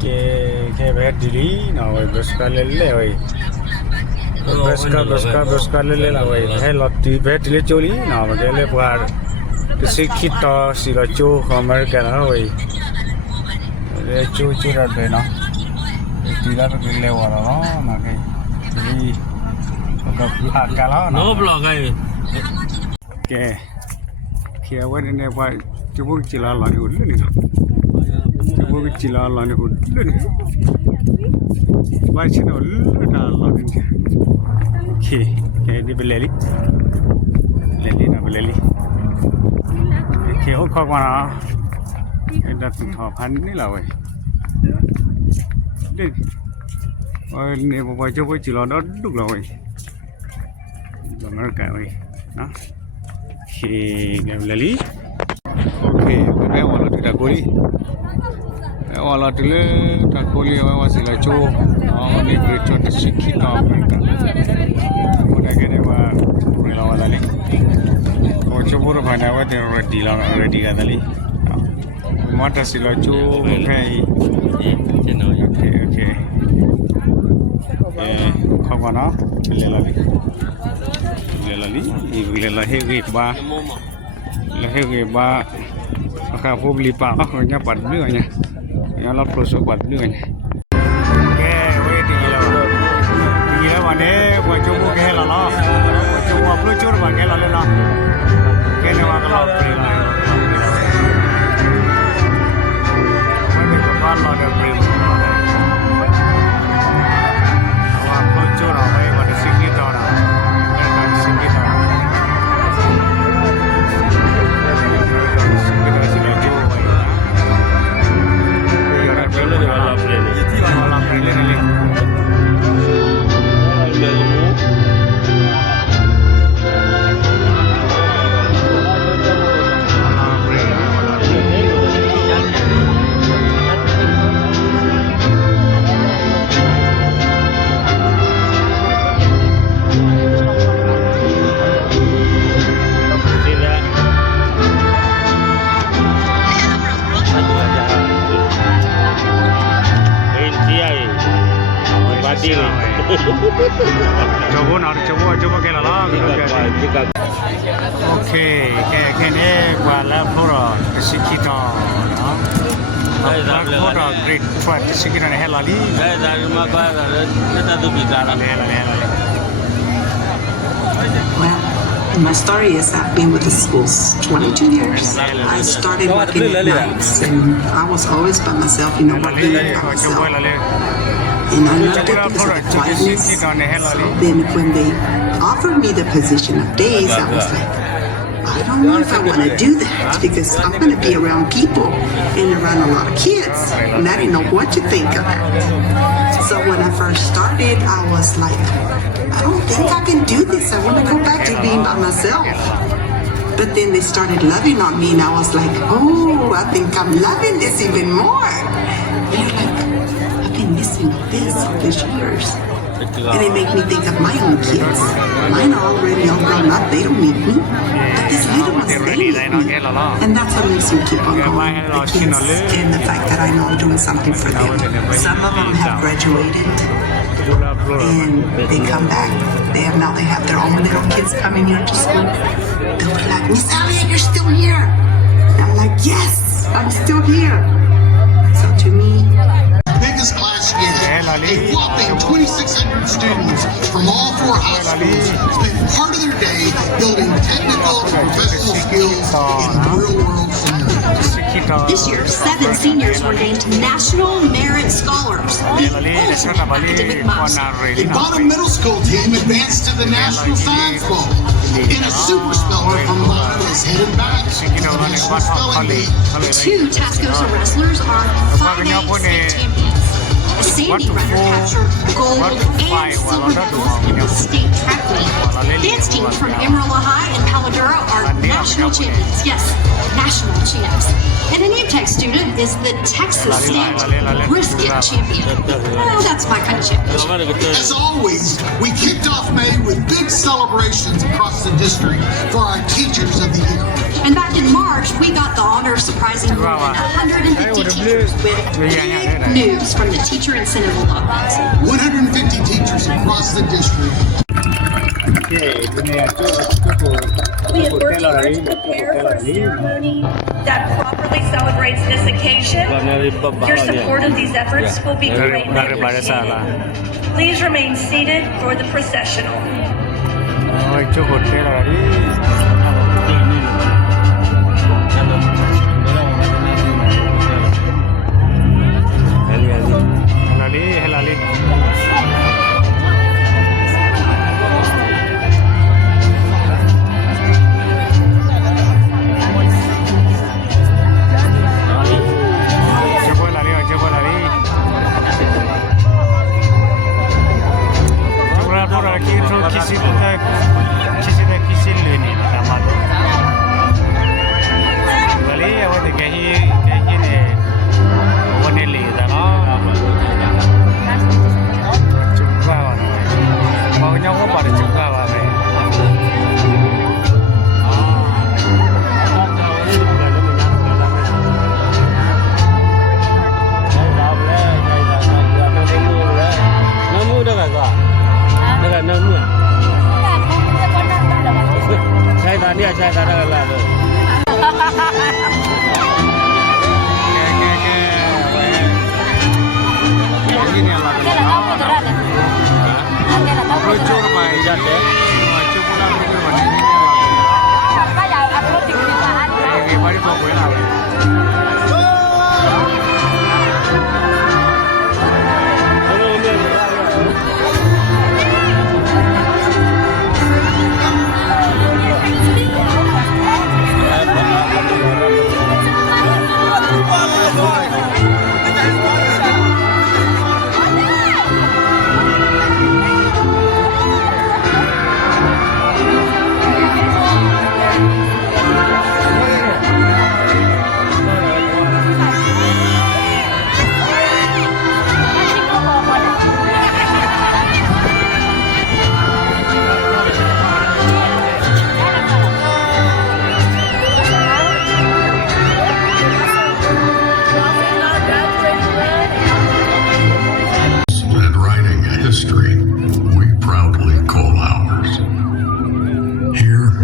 ke be dili na wai beska le wai beska le la wai he lot ti be dili choli na ba ke le par the sikita si la cho america na wai le cho ra be na ti la be le wa la na ke ni ka pla ka la no blog ai ke kia wa ne ba chubu chila la ni ul ni chubu chila la ni ul ni ba chino ul na la ni ke ni beleli na beleli ke ho kha ma enda tu tha phan ni la wai ni oi ne ba chubu chila đó đục la wai nó cả wai na ke beleli okay cái wala tu dah koli wala tu le dah koli awak sila cho ni berita tu sikit mereka muda kene ba pura wala le oh coba pada awak tu ready kan tadi mata sila cho okay okay kau mana lelali ini lelah ba maka aku beli pak nya pat nữa nha yang lap prosok pat nữa nha ke we tinggal mana buat coba ke lah lo coba pelacur ba ke lah le lo ke ne wa kalau pre la mana ko lo de pre wa pelacur apa yang ada sikit orang coba ke lah okay ke ni wala pura sikita pura great fat sikita ni helali dari maka kita tu bicara Well, my story is I've been with the schools 22 years. I started working at nights and I was always by myself, working by myself. And I loved it because of the quietness. So then when they offered me the position of days, I was like, I don't know if I want to do that because I'm going to be around people and around a lot of kids. And I didn't know what to think of that. So when I first started, I was like, I don't think I can do this. I want to go back to being by myself. But then they started loving on me and I was like, oh, I think I'm loving this even more. And they're like, I've been missing this all these years. And it made me think of my own kids. Mine are already all grown up. They don't need me. But this little one's they need me. And that's what makes me keep on going. The kids and the fact that I know I'm doing something for them. Some of them have graduated. And they come back. They have their own little kids coming here to school. They'll be like, Miss Elliott, you're still here. And I'm like, yes, I'm still here. So to me, biggest class yet. A whopping 2,600 students from all 4 high schools spend part of their day building technical and professional skills in real-world scenarios. This year, 7 seniors were named National Merit Scholars, the ultimate academic milestone. A bottom middle school team advanced to the National Science Bowl. And a super speller from London is headed back to the National Spelling Bee. 2 Tascosa wrestlers are 5A state champions. A Sandy runner captured gold and silver medals in the state track meet. Dance teams from Amarillo High and Paladura are national champions. Yes, national champs. And a new tech student is the Texas State Brisket champion. Well, that's my kind of championship. As always, we kicked off May with big celebrations across the district for our Teachers of the Year. And back in March, we got the honor of surprising more than 150 teachers with big news from the Teacher Incentive Allotment. 150 teachers across the district. We are working hard to prepare for a ceremony that properly celebrates this occasion. Your support of these efforts will be greatly appreciated. Please remain seated for the processional.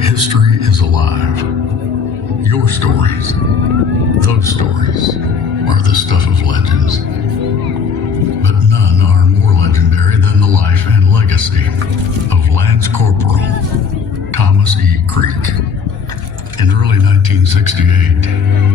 History is alive. Your stories, those stories, are the stuff of legends. But none are more legendary than the life and legacy of Lance Corporal Thomas E. Creek. In early 1968,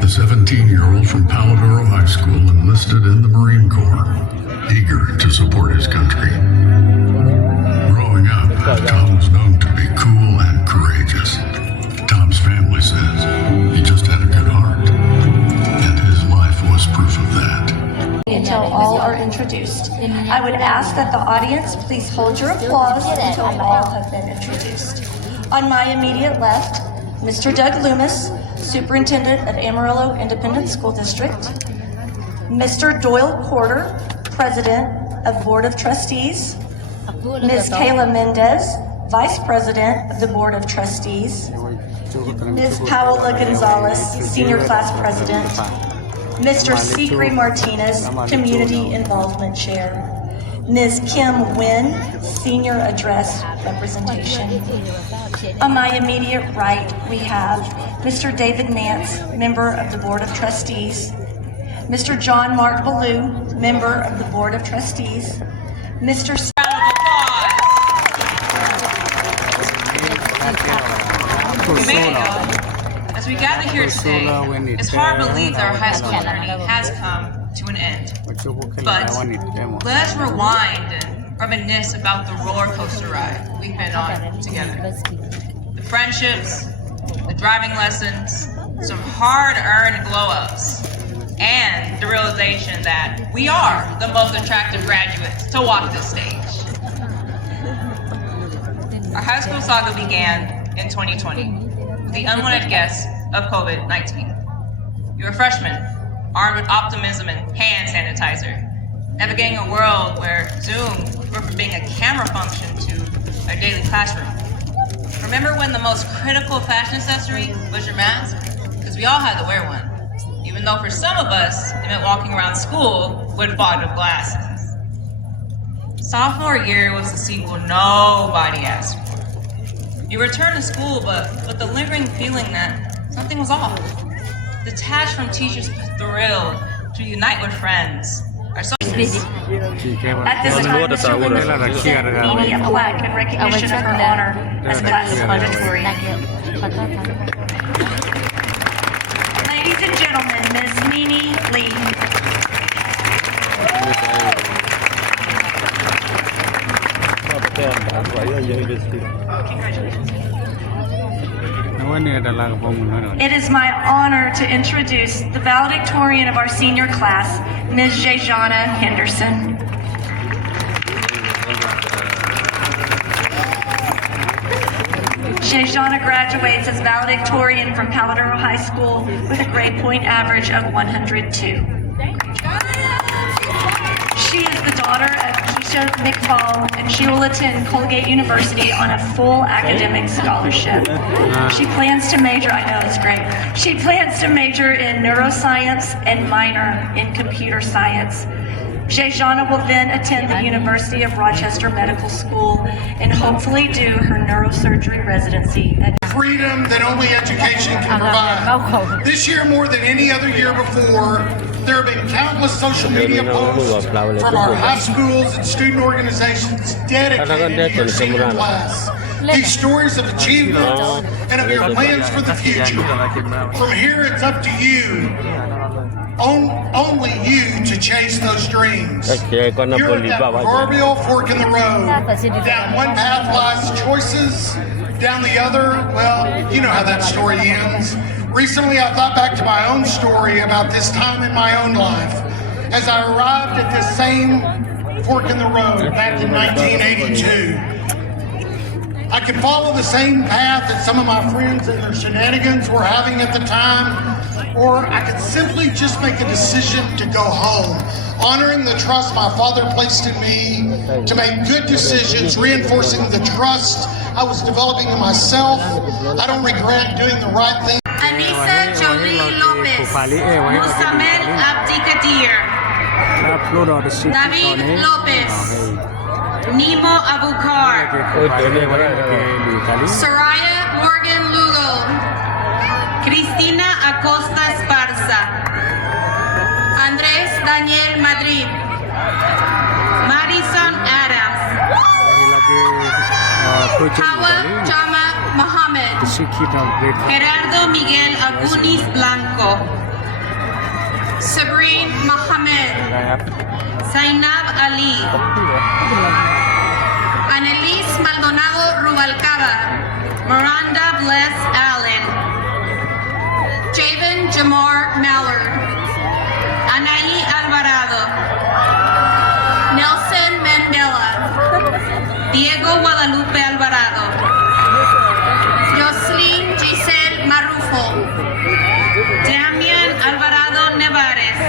the 17-year-old from Palo Duro High School enlisted in the Marine Corps, eager to support his country. Growing up, Tom was known to be cool and courageous. Tom's family says he just had a good heart, and his life was proof of that. Until all are introduced. I would ask that the audience please hold your applause until all have been introduced. On my immediate left, Mr. Doug Loomis, Superintendent of Amarillo Independent School District. Mr. Doyle Porter, President of Board of Trustees. Ms. Kayla Mendez, Vice President of the Board of Trustees. Ms. Paola Gonzalez, Senior Class President. Mr. Sikri Martinez, Community Involvement Chair. Ms. Kim Nguyen, Senior Address Representation. On my immediate right, we have Mr. David Nance, Member of the Board of Trustees. Mr. John Mark Ballou, Member of the Board of Trustees. Mr. As we gather here today, it's hard to believe that our high school journey has come to an end. But let's rewind and reminisce about the roller coaster ride we've been on together. The friendships, the driving lessons, some hard-earned glow-ups, and the realization that we are the most attractive graduates to walk this stage. Our high school saga began in 2020 with the unwanted guests of COVID-19. You were freshmen, armed with optimism and hand sanitizer, navigating a world where Zoom went from being a camera function to a daily classroom. Remember when the most critical fashion accessory was your mask? Because we all had to wear one. Even though for some of us, it meant walking around school with fogged up glasses. Sophomore year was the sequel nobody asked for. You returned to school, but with the lingering feeling that something was off. Detached from teachers, thrilled to unite with friends. Our sources. At this time, Mr. Loomis will present Nini a plaque in recognition of her honor as class valedictorian. Ladies and gentlemen, Ms. Nini Lee. It is my honor to introduce the valedictorian of our senior class, Ms. Jejana Henderson. Jejana graduates as valedictorian from Palo Duro High School with a grade point average of 102. She is the daughter of Keisha McFall, and she will attend Colgate University on a full academic scholarship. She plans to major, I know it's great, she plans to major in neuroscience and minor in computer science. Jejana will then attend the University of Rochester Medical School and hopefully do her neurosurgery residency at Freedom that only education can provide. This year, more than any other year before, there have been countless social media posts from our high schools and student organizations dedicated to your senior class. These stories of achievement and of your plans for the future. From here, it's up to you, only you, to chase those dreams. You're at that proverbial fork in the road. Down one path lies choices, down the other, well, you know how that story ends. Recently, I thought back to my own story about this time in my own life. As I arrived at this same fork in the road back in 1982, I could follow the same path that some of my friends and their shenanigans were having at the time, or I could simply just make a decision to go home, honoring the trust my father placed in me to make good decisions, reinforcing the trust I was developing in myself. I don't regret doing the right thing. Anissa Jolie Lopez, Musamel Abdikadir, David Lopez, Nemo Abukar, Soraya Morgan Lugo, Cristina Acosta Esparza, Andrés Daniel Madrid, Madison Adams, Hawa Jama Mohammed, Gerardo Miguel Agunis Blanco, Sabrine Mohammed, Zainab Ali, Annalise Maldonado Rubalcaba, Miranda Bless Allen, Javen Jamar Mallard, Anaí Alvarado, Nelson Mandela, Diego Guadalupe Alvarado, Jocelyn Giselle Marufo, Damian Alvarado Nevares,